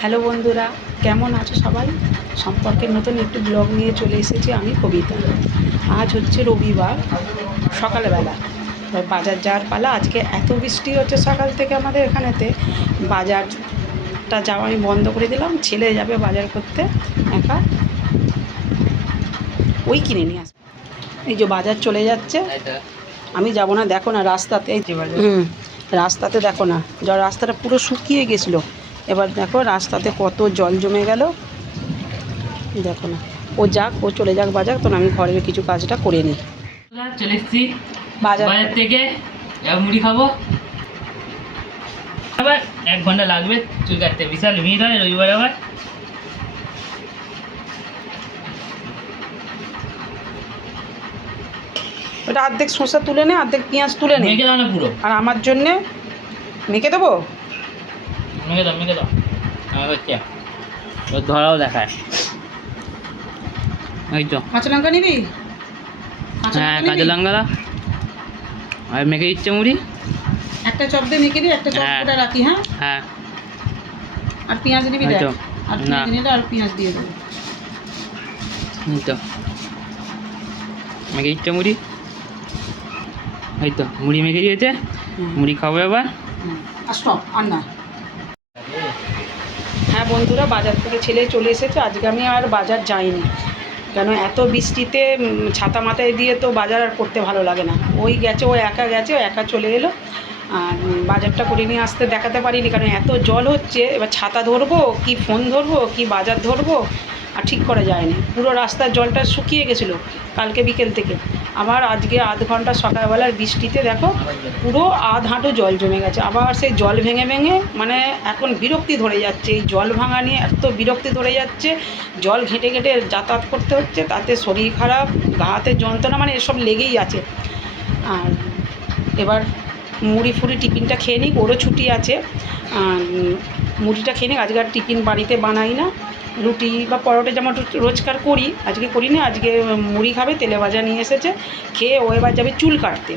Hello বন্ধুরা, কেমন আছো সবাই? সম্পর্কের নতুন একটি ব্লগ নিয়ে চলে এসেছি আমি, কবিতা। আজ হচ্ছে রবিবার সকালবেলা, বাজার যাওয়ার পালা। আজকে এত বৃষ্টি হচ্ছে সকাল থেকে আমাদের এখানেতে, বাজারটা যাওয়া আমি বন্ধ করে দিলাম। ছেলে যাবে বাজার করতে একা, ওই কিনে নিয়ে আসবে। এই যে বাজার চলে যাচ্ছে, আমি যাব না। দেখো না রাস্তাতে, রাস্তাতে দেখো না, রাস্তাটা পুরো শুকিয়ে গেছিলো। এবার দেখো রাস্তাতে কত জল জমে গেল, দেখো না। ও যাক, ও চলে যাক বাজার, তখন আমি ঘরের কিছু কাজটা করে নিই। চলে এসেছি বাজার থেকে, মুড়ি খাবো। আবার 1 ঘন্টা লাগবে চুল কাটতে, বিশাল ভিড় হয় রবিবার। আবার ওটা অর্ধেক শসা তুলে নে, অর্ধেক পেঁয়াজ তুলে নে, মেখে দাও না পুরো। আর আমার জন্যে মেখে দেবো। মেখে দাও হচ্ছে ওর ধরাও দেখায়। ওই তো কাঁচা লঙ্কা নিবি? হ্যাঁ, কাঁচা লঙ্কা দাও। আর মেখে দিচ্ছে মুড়ি। একটা চপ দিয়ে মেখে দিই, একটা চপ ওটা রাখি। হ্যাঁ হ্যাঁ, আর পেঁয়াজ নিবি? দেখ, আর না পেঁয়াজ নিলে আর পেঁয়াজ দিয়ে দেবো। এই তো মেখে দিচ্ছে মুড়ি। এই তো মুড়ি মেখে দিয়েছে, মুড়ি খাবো এবার। আর স্টপ, আর না। হ্যাঁ বন্ধুরা, বাজার থেকে ছেলে চলে এসেছে। আজকে আমি আর বাজার যাইনি, কেন এত বৃষ্টিতে ছাতা মাথায় দিয়ে তো বাজার আর করতে ভালো লাগে না। ওই গেছে, ও একা গেছে, ও একা চলে এলো। আর বাজারটা করে নিয়ে আসতে দেখাতে পারিনি, কারণ এত জল হচ্ছে। এবার ছাতা ধরবো কি ফোন ধরবো কি বাজার ধরবো, আর ঠিক করা যায়নি। পুরো রাস্তার জলটা শুকিয়ে গেছিলো কালকে বিকেল থেকে। আবার আজকে আধ ঘন্টা সকালবেলার বৃষ্টিতে দেখো পুরো আধ হাঁটু জল জমে গেছে। আবার সেই জল ভেঙে ভেঙে মানে এখন বিরক্তি ধরে যাচ্ছে। এই জল ভাঙা নিয়ে এত বিরক্তি ধরে যাচ্ছে, জল ঘেঁটে ঘেঁটে যাতায়াত করতে হচ্ছে, তাতে শরীর খারাপ, গা হাতে যন্ত্রণা, মানে এসব লেগেই আছে। আর এবার মুড়ি ফুড়ি টিফিনটা খেয়ে নিই, ওরও ছুটি আছে। মুড়িটা খেয়ে নিই। আজকে আর টিফিন বাড়িতে বানাই না, রুটি বা পরোটা যেমন রোজকার করি, আজকে করি না। আজকে মুড়ি খাবে, তেলে ভাজা নিয়ে এসেছে। খেয়ে ও এবার যাবে চুল কাটতে।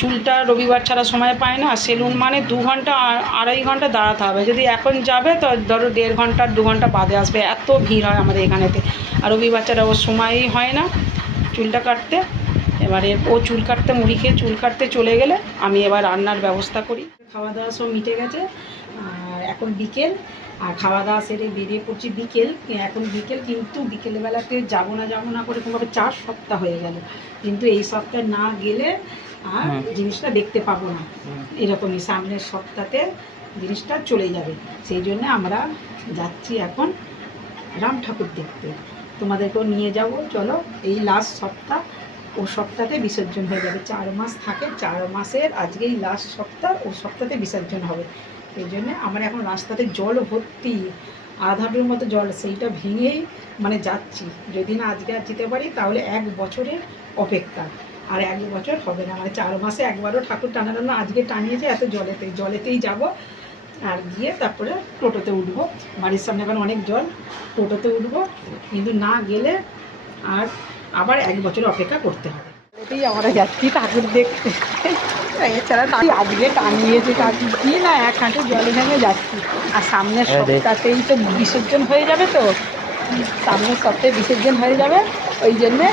চুলটা রবিবার ছাড়া সময় পায় না, আর সেলুন মানে 2 ঘন্টা 2.5 ঘন্টা দাঁড়াতে হবে। যদি এখন যাবে তো ধরো 1.5 ঘন্টা 2 ঘন্টা বাদে আসবে, এত ভিড় হয় আমাদের এখানেতে। আর রবিবার ছাড়া ওর সময়ই হয় না চুলটা কাটতে। এবারে ও চুল কাটতে, মুড়ি খেয়ে চুল কাটতে চলে গেলে আমি এবার রান্নার ব্যবস্থা করি। খাওয়া দাওয়া সব মিটে গেছে, আর এখন বিকেল। আর খাওয়া দাওয়া সেরে বেরিয়ে পড়ছি বিকেল। এখন বিকেল, কিন্তু বিকেলবেলাতে যাবো না করে কোনোভাবে 4 সপ্তাহ হয়ে গেল, কিন্তু এই সপ্তাহে না গেলে আর জিনিসটা দেখতে পাবো না। এরকমই সামনের সপ্তাহে জিনিসটা চলে যাবে। সেই জন্য আমরা যাচ্ছি এখন রাম ঠাকুর দেখতে। তোমাদেরকেও নিয়ে যাব, চলো। এই লাস্ট সপ্তাহ, ও সপ্তাহে বিসর্জন হয়ে যাবে। 4 মাস থাকে, 4 মাসের আজকেই লাস্ট সপ্তাহ, ও সপ্তাহে বিসর্জন হবে। এই জন্যে আমার এখন রাস্তাতে জল ভর্তি, আধ হাঁটুর মতো জল, সেইটা ভেঙেই মানে যাচ্ছি। যদি না আজকে আর যেতে পারি তাহলে 1 বছরের অপেক্ষা, আর 1 বছর হবে না। মানে 4 মাসে একবারও ঠাকুর টানানো না, আজকে টানিয়েছে এত জলেতেই যাব। আর গিয়ে তারপরে টোটোতে উঠবো। বাড়ির সামনে এখন অনেক জল, টোটোতে উঠবো। কিন্তু না গেলে আর আবার 1 বছর অপেক্ষা করতে হবে। এটাই আমরা যাচ্ছি ঠাকুর দেখতে। এছাড়া আজকে টানিয়েছে ঠাকুর কি না, 1 হাঁটু জলে ভেঙে যাচ্ছি। আর সামনের সপ্তাহতেই তো বিসর্জন হয়ে যাবে, তো সামনের সপ্তাহে বিসর্জন হয়ে যাবে, ওই জন্যে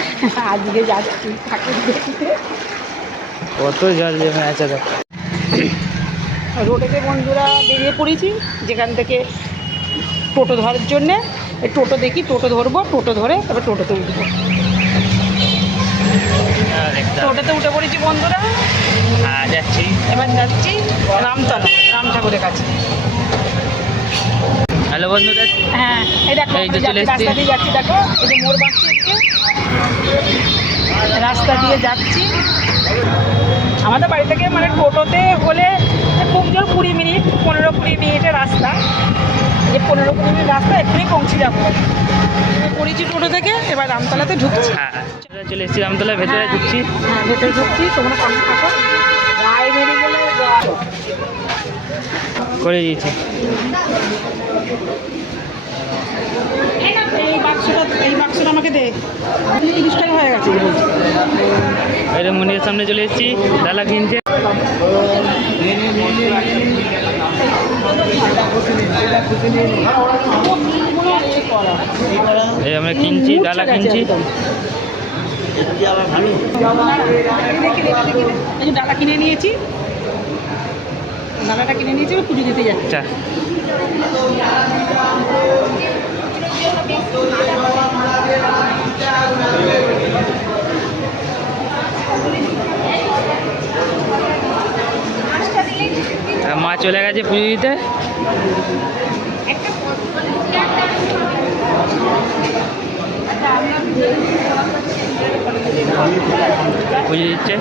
আজকে যাচ্ছি ঠাকুর দেখতে। কত জল জমে আছে দেখো। রোডেতে বন্ধুরা বেরিয়ে পড়েছি, যেখান থেকে টোটো ধরার জন্যে। টোটো দেখি, টোটো ধরবো, টোটো ধরে তারপর টোটোতে উঠবো। টোটোতে উঠে পড়েছি বন্ধুরা। হ্যাঁ যাচ্ছি, এবার যাচ্ছি রামতলা, রাম ঠাকুরের কাছে। হ্যালো বন্ধুরা। হ্যাঁ, এই দেখো রাস্তা দিয়ে যাচ্ছি, দেখো এই যে মোড় বাঁকছি, এদিকে রাস্তা দিয়ে যাচ্ছি। আমাদের বাড়ি থেকে মানে টোটোতে হলে খুব জোর 20 মিনিট, 15-20 মিনিটের রাস্তা। যে 15-20 মিনিট রাস্তা, এক্ষুনি পৌঁছে যাবো। পড়েছি টোটো থেকে, এবার রামতলাতে ঢুকছি। চলে এসেছি রামতলার ভেতরে ঢুকছি। হ্যাঁ, ভেতরে ঢুকছি, তোমরা সামনে থাকো। গায়ে বেরিয়ে গেলে করে দিয়েছি। এই বাক্সটা আমাকে দে, 30 টাকা হয়ে গেছে। এটা মন্দিরের সামনে চলে এসেছি, ডালা কিনছে। এই আমরা কিনছি, ডালা কিনছি। এই যে ডালা কিনে নিয়েছি, ডালাটা কিনে নিয়েছি, পুজো দিতে যাচ্ছি। আচ্ছা, মা চলে গেছে পুজো দিতে। পুজো দিচ্ছে।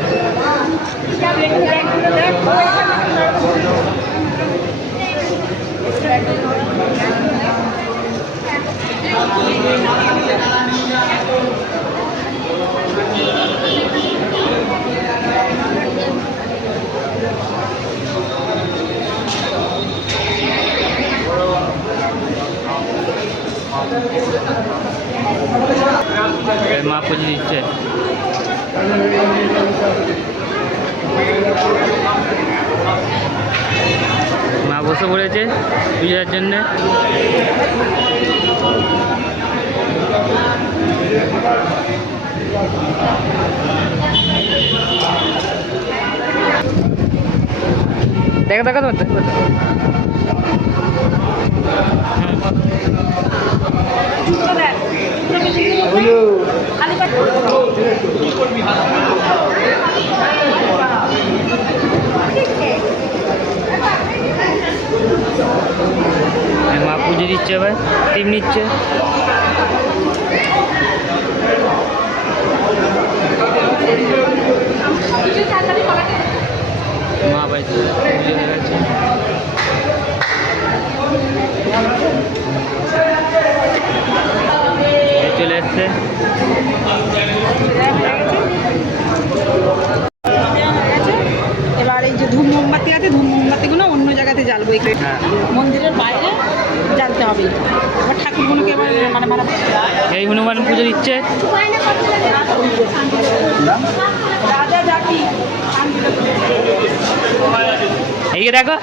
মা পুজো দিচ্ছে। মা বসে পড়েছে পূজার জন্যে। দেখো দেখো তো মা পুজো দিচ্ছে, এবার টিম নিচ্ছে। মা বাড়িতে পুজো হয়ে গেছে। চলে এসছে। এবার এই যে ধূপ মোমবাতি আছে, ধূপ মোমবাতিগুলো অন্য জায়গাতে জ্বালবো, হ্যাঁ, মন্দিরের বাইরে জ্বালতে হবে। এবার ঠাকুরগুলোকে এবার মানে এই হনুমান পুজো দিচ্ছে। রাজা জাতি এইকে দেখো।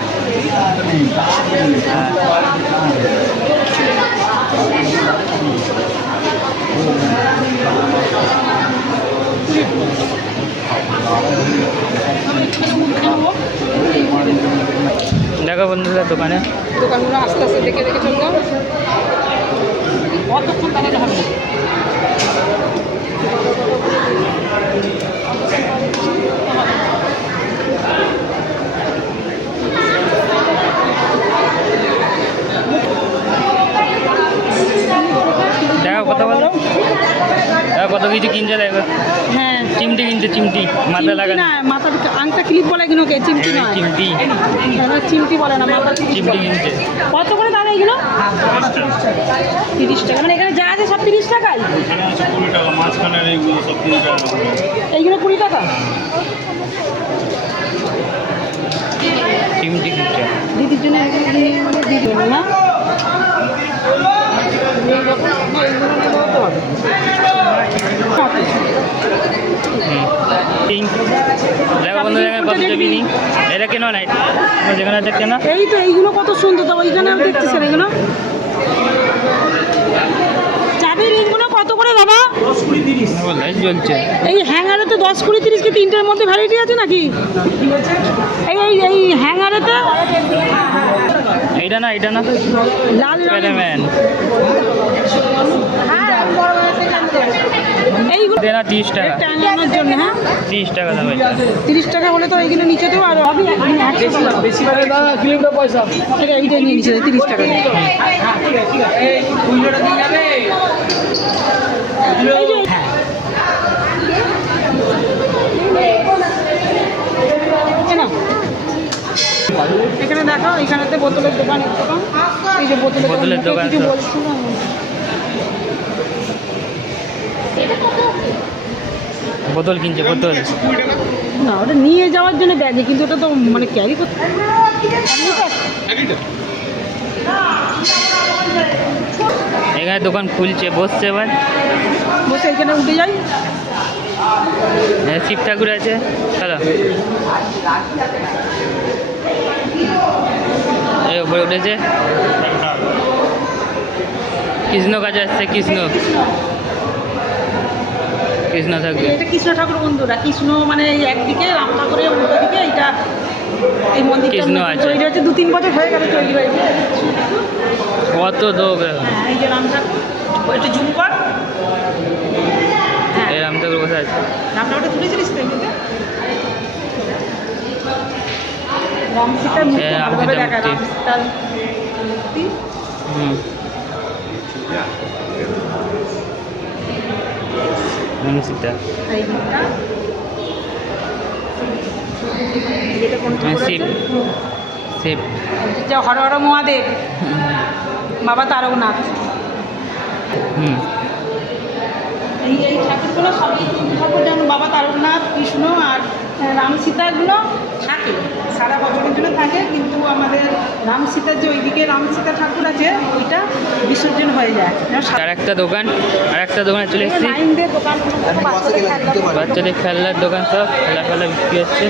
দেখো বন্ধুরা দোকানে, দোকানগুলো আস্তে আস্তে দেখে দেখে চলবো, কতক্ষণ দাঁড়ালে হবে। দেখো কত বলো, কত কিছু কিনছে। দেখো হ্যাঁ, চিমটি কিনছে, চিমটি মাথা লাগানো। না, মাথার আংটা ক্লিপ বলে কিনো, কে চিমটি নয়, চিমটি, চিমটি বলে না, মাথার চিমটি কিনছে। কত করে দাদা এগুলো? 30 টাকা। মানে এখানে যা আছে সব 30 টাকায়? এখানে আছে 20 টাকা, মাঝখানের এইগুলো সব 30 টাকা করে। এইগুলো 20 টাকা। চিমটি কিনছে। দিদির জন্য দিদি না, দেখো বন্ধু, দেখেন কত ছবি নি। এটা কেন নাই, যেখানে আছে কেন। এই তো এইগুলো কত সুন্দর, তো ওইখানে দেখতেছেন এগুলো চাবির রিংগুলো কত করে দাদা? 10-20-30 লাইট জ্বলছে। এই হ্যাঙ্গারে তো 10, 20, 30 কি তিনটের মধ্যে ভ্যারাইটি আছে নাকি? এই এই এই হ্যাঙ্গারেতে এইটা না, এইটা না, লাল স্পাইডারম্যান। এইগুলো দেনা 30 টাকা, টাঙানোর জন্য। হ্যাঁ, 30 টাকা দাম। এটা 30 টাকা হলে তো এইগুলো নিচেতেও আর হবে। বেশি করে দাদা কিলোটা পয়সা। এটা এইটা নিয়ে নিচে 30 টাকা দিয়ে। এই যে হ্যাঁ, না এখানে দেখো, এখানেতে বোতলের দোকান, এই যে বোতলের দোকান কিছু সব। বলছিল বোতল কিনছে, বোতল। না, ওটা নিয়ে যাওয়ার জন্য ব্যাগে, কিন্তু ওটা তো মানে ক্যারি করতে। এখানে দোকান খুলছে, বসছে এবার। বসে এখানে উঠে যাই। শিব ঠাকুর আছে। চলো, উপরে উঠেছে। কৃষ্ণ কাছে আসছে, কৃষ্ণ কৃষ্ণ থাকবে। এটা কৃষ্ণ ঠাকুর বন্ধুরা, কৃষ্ণ মানে এই একদিকে, রাম ঠাকুরের উল্টো দিকে এটা এই মন্দিরটা কৃষ্ণ আছে। তৈরি হচ্ছে 2-3 বছর হয়ে গেল তৈরি হয়েছে। কত লোক হ্যাঁ, এই যে রাম ঠাকুর, একটু জুম কর। হ্যাঁ, এই রাম ঠাকুর বসে আছে। রাম ঠাকুরটা তুলেছিলিস তো এমনিতে? রাম সীতার মূর্তি হ্যাঁ, রাম ভালোভাবে সীতার দেখা, মূর্তি। রাম সীতার মূর্তি। হুম, সীতা। এই দিকটা এটা কোন ঠাকুর আছে? শিব, শিব। যে হর হর মহাদেব, বাবা তারকনাথ। হুম, এই ঠাকুরগুলো সবই ঠাকুর, যেমন বাবা তারকনাথ, কৃষ্ণ আর রাম সীতাগুলো থাকে, সারা বছরের জন্য থাকে। কিন্তু আমাদের রাম সীতার যে ওইদিকে রাম সীতা ঠাকুর আছে ওইটা বিসর্জন হয়ে যায়। আর একটা দোকান, আর একটা দোকানে চলে এসেছি। লাইনদের দোকান, বাচ্চাদের খেলনার দোকান, সব খেলা ফেলা বিক্রি হচ্ছে।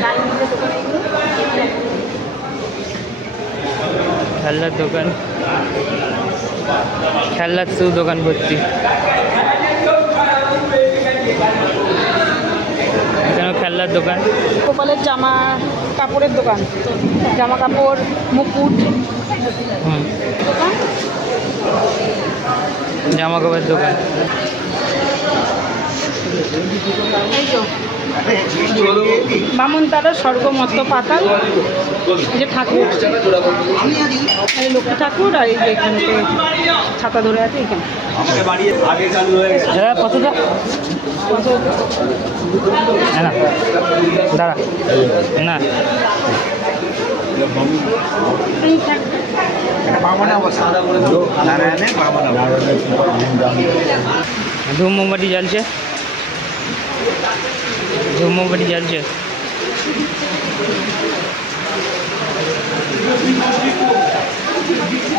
খেলনার দোকান, খেলনার শুধু দোকান ভর্তি। এখানেও খেলনার দোকান। গোপালের জামা কাপড়ের দোকান, জামা কাপড়, মুকুট হুম, দোকান। জামা কাপড়ের দোকান। এই তো বামনতারা স্বর্গমত্ত পাতাল, এই যে ঠাকুর, এই লক্ষ্মী ঠাকুর, আর এই যে এখানে ছাতা ধরে আছে এখানে। হ্যাঁ, কতটা? না দাঁড়া, না এই ঠাকুর। ধূম মোমবাতি জ্বলছে, ধূম মোমবাতি জ্বলছে।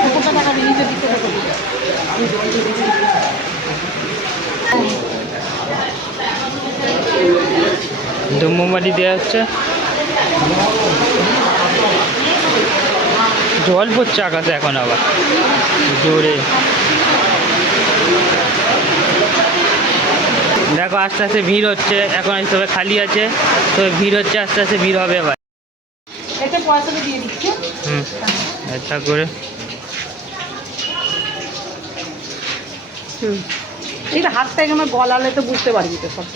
ঠাকুরটা দেখা যায়, নিচের দিকে ঠাকুর। ধূম মোমবাতি দেওয়া হচ্ছে। জল পড়ছে আকাশে এখন আবার জোরে। দেখো আস্তে আস্তে ভিড় হচ্ছে, এখন সবাই খালি আছে, তবে ভিড় হচ্ছে, আস্তে আস্তে ভিড় হবে আবার। এটা পয়সাটা দিয়ে দিচ্ছে। হুম, আচ্ছা করে। এইটা হাতটা এখানে গলালে তো বুঝতে পারবি তো সব।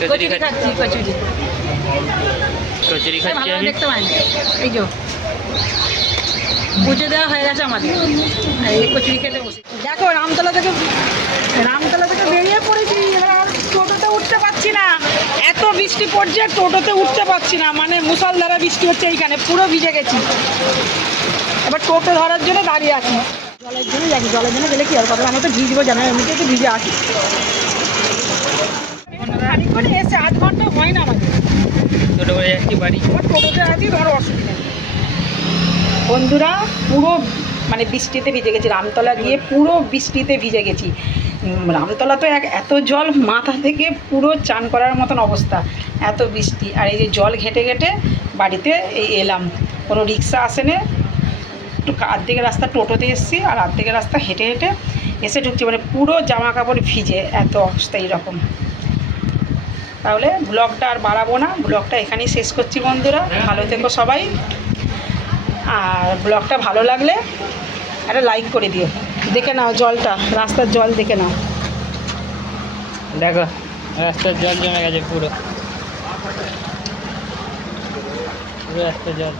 কচুরি কচুরি খাচ্ছি, কচুরি। কচুরি খাচ্ছি ভালো আমি। দেখতে পাই না। এই যে পুজো দেওয়া হয়ে গেছে আমাদের, আর এই কচুরি খেতে বসে। দেখো রামতলা থেকে বেরিয়ে পড়েছি, এবার আর টোটোতে উঠতে পারছি না, এত বৃষ্টি পড়ছে, টোটোতে উঠতে পারছি না, মানে মুষলধারা বৃষ্টি হচ্ছে, এইখানে পুরো ভিজে গেছি। এবার টোটো ধরার জন্য দাঁড়িয়ে আছি, জলের জন্য যাচ্ছি, জলের জন্য গেলে কি আর কথা, আমি তো ভিজবো জানা, এমনিতে তো ভিজে আছি। গাড়ি করে এসে 8 ঘন্টা হয় না আমাদের, ছোটো করে যাচ্ছি বাড়ি। আমার টোটোতে আছি, তোমার অসুবিধা নেই। বন্ধুরা পুরো মানে বৃষ্টিতে ভিজে গেছি, রামতলা গিয়ে পুরো বৃষ্টিতে ভিজে গেছি। রামতলা তো এত জল, মাথা থেকে পুরো চান করার মতন অবস্থা, এত বৃষ্টি। আর এই যে জল ঘেঁটে ঘেঁটে বাড়িতে এই এলাম, কোনো রিক্সা আসেনি, একটু আর্ধেক রাস্তা টোটোতে এসেছি, আর আর্ধেক রাস্তা হেঁটে হেঁটে এসে ঢুকছি, মানে পুরো জামা কাপড় ভিজে, এত অবস্থা এইরকম। তাহলে ব্লগটা আর বাড়াবো না, ব্লগটা এখানেই শেষ করছি বন্ধুরা, ভালো থেকো সবাই। আর ব্লগটা ভালো লাগলে একটা লাইক করে দিও, দেখে নাও জলটা, রাস্তার জল দেখে নাও। দেখো রাস্তার জল জমে গেছে পুরো, পুরো রাস্তার জল।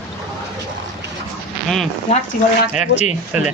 হুম, রাখছি, বলো রাখছি। রাখছি তাহলে।